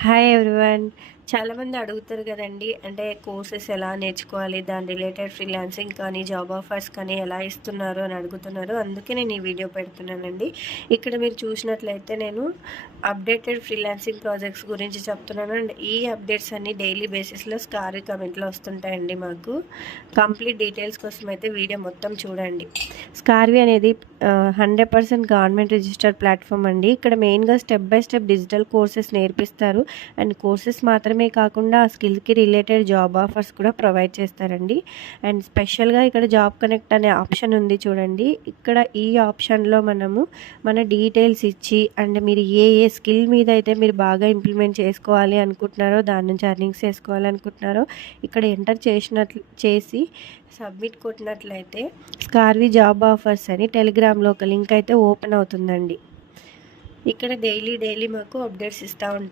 Hi everyone. చాలామంది అడుగుతారు కదండి, అంటే కోర్సెస్ ఎలా నేర్చుకోవాలి, దాని రిలేటెడ్ ఫ్రీలాన్సింగ్ కానీ జాబ్ ఆఫర్స్ కానీ ఎలా ఇస్తున్నారు అని అడుగుతున్నారు. అందుకే నేను ఈ వీడియో పెడుతున్నానండి. ఇక్కడ మీరు చూసినట్లయితే నేను అప్డేటెడ్ ఫ్రీలాన్సింగ్ ప్రాజెక్ట్స్ గురించి చెప్తున్నాను. అండ్ ఈ అప్డేట్స్ అన్ని డైలీ బేసిస్లో స్కారీ కమెంట్లో వస్తుంటాయండి. మాకు కంప్లీట్ డీటెయిల్స్ కోసం అయితే వీడియో మొత్తం చూడండి. స్కార్వి అనేది 100% గవర్నమెంట్ రిజిస్టర్డ్ ప్లాట్ఫామ్ అండి. ఇక్కడ మెయిన్గా step by step digital courses నేర్పిస్తారు. అండ్ కోర్సెస్ మాత్రమే కాకుండా ఆ స్కిల్కి రిలేటెడ్ జాబ్ ఆఫర్స్ కూడా ప్రొవైడ్ చేస్తారండి. అండ్ స్పెషల్గా ఇక్కడ జాబ్ కనెక్ట్ అనే ఆప్షన్ ఉంది చూడండి. ఇక్కడ ఈ ఆప్షన్లో మనము మన డీటెయిల్స్ ఇచ్చి అండ్ మీరు ఏ స్కిల్ మీద అయితే మీరు బాగా ఇంప్లిమెంట్ చేసుకోవాలి అనుకుంటున్నారో, దాని నుంచి అర్నింగ్స్ చేసుకోవాలి అనుకుంటున్నారో ఇక్కడ ఎంటర్ చేసి సబ్మిట్ కొట్టినట్లయితే స్కార్వి జాబ్ ఆఫర్స్ అని టెలిగ్రామ్లో ఒక లింక్ అయితే ఓపెన్ అవుతుందండి. ఇక్కడ డైలీ మాకు అప్డేట్స్ ఇస్తూ ఉంటారు.